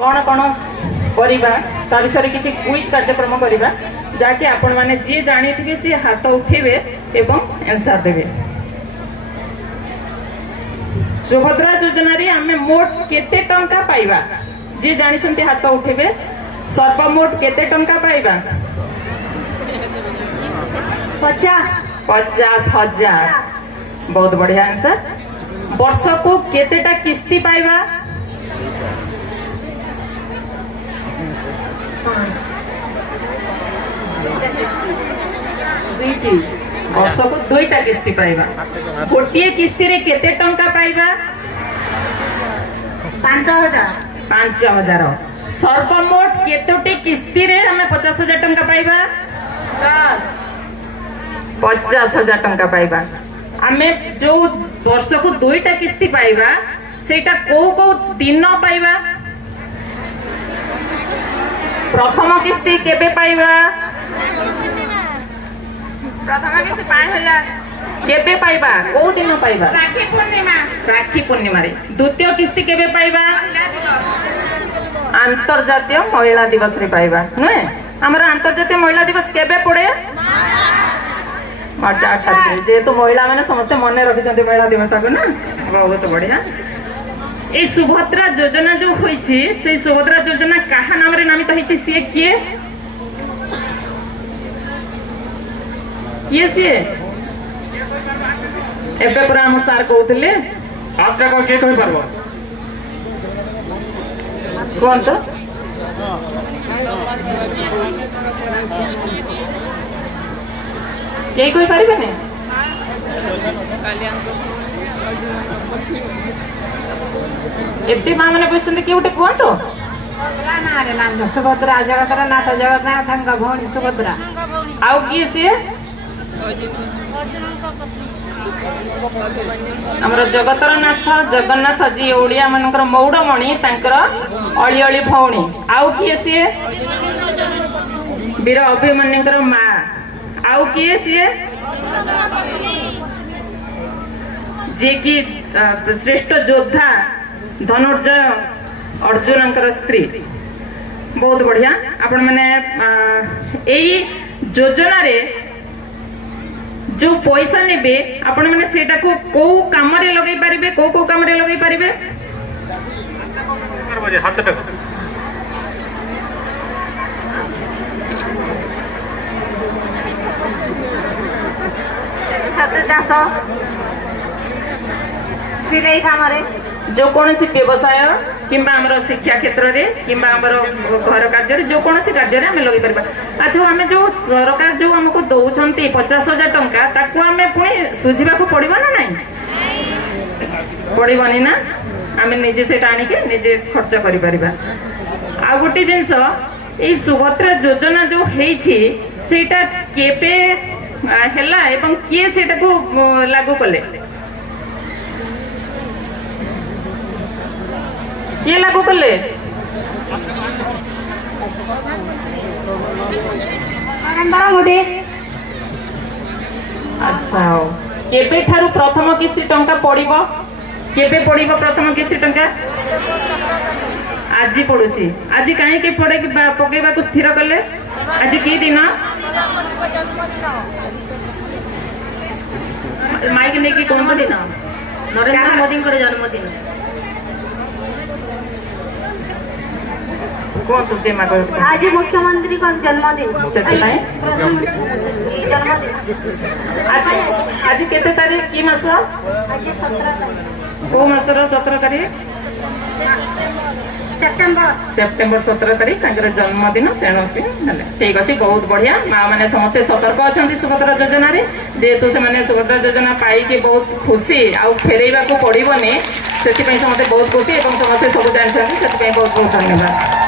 कौन कौन करवा ता विषय किसी क्विज कार्यक्रम करवा जहाँकि आपण मैंने जी जानी थे सी हाथ उठेबे एवं आंसर देवे। सुभद्रा योजना रे आमे मोट केते टंका पाइबा जी जानी हाथ उठेबे सर्वमोट केते टंका पाइबा 50,000। बहुत बढ़िया आंसर। वर्ष को केतेटा किस्ती पाइबा वर्ष को 2टा किस्ती पाइबा। गोटे किस्ती रे केते टंका पाइबा 5,000। सर्वमोट केतोटी किस्ती रे हमें 50,000 टंका पाइबा 50,000 टंका पाइबा। आमे जो वर्ष को 2टा किस्ती पाइबा सेटा को दिन पाइबा प्रथम किस्ती केबे पाइबा प्रथम किस्ती 5,000 केबे पाइबा को दिन पाइबा राखी पूर्णिमा रे। द्वितीय किस्ती केबे पाइबा अंतर्जातीय महिला दिवस रे पाइबा नुहे। हमर अंतर्जातीय महिला दिवस केबे पड़े मार्च 8 तारिख जेहेतु महिला मैंने समस्ते मन रखी महिला दिवस टाक ना। बहुत बढ़िया। ये सुभद्रा योजना जो होईछि से सुभद्रा योजना कहा नाम रे नामित होईछि सी किए किए सी एबे पूरा हम सार कहउतले आप जगह के कहि परबो कौन तो के कोई पारिबे ने एते मां माने बसंदे के उठे कहतो सुभद्रा जगतनाथ जगन्नाथ भौणी सुभद्रा आउ किए सी हमर जगन्नाथ जी ओडिया मानकर मौड़मणि तांकर अळी अळी भौणी आउ किए सी वीर अभिमन्युकर मां आउ किए सी जे कि श्रेष्ठ योद्धा धनुर्जय अर्जुन स्त्री। बहुत बढ़िया। आपण मैंने यही योजना रे जो पैसा नेबे आपण मैंने सेटा को काम रे लगै पारिबे को काम रे लगै पारिबे हाथ टक छात्र चाष सिलाई काम रे जो कौन सी व्यवसाय किंबा हमर शिक्षा क्षेत्र रे किंबा हमर घर कार्य रे जो कौन सी कार्य रे हमें लगे परबा। अच्छा हमें जो सरकार जो हमको दउछंती 50,000 टंका ताको हमें पुणी सुझिबा को पड़िबा ना नहीं पड़िबनी ना हमें निजे से टाणी के निजे खर्च करि परिबा। आ गोटे जिंस ए सुभद्रा योजना जो हेछि सेटा केबे हैला एवं किए सेटा को लागू कले किए लागू कले अच्छा केबे ठारू प्रथम किस्ती टंका पड़िबो केबे पड़िबो प्रथम किस्ती टंका आज पड़ुची आज काहे के पड़े पकेबा को स्थिर कले आज की दिन माइक ने की कौन दिन नरेंद्र मोदी को जन्मदिन कौन तो से माको आज मुख्यमंत्री का जन्मदिन आज केते तारीख की मास आज 17 तारीख को मास रो 17 तारीख सेप्टेम्बर 17 तारीख जन्मदिन तेणु सी ठीक अच्छे। बहुत बढ़िया। माँ मैंने समस्ते सतर्क अच्छा सुभद्रा योजना रे जेहेतु से सुभद्रा योजना पाई बहुत खुशी आउ फेरैबा को पड़ोनी से समस्ते बहुत खुशी और समस्ते सब जानते बहुत बहुत धन्यवाद।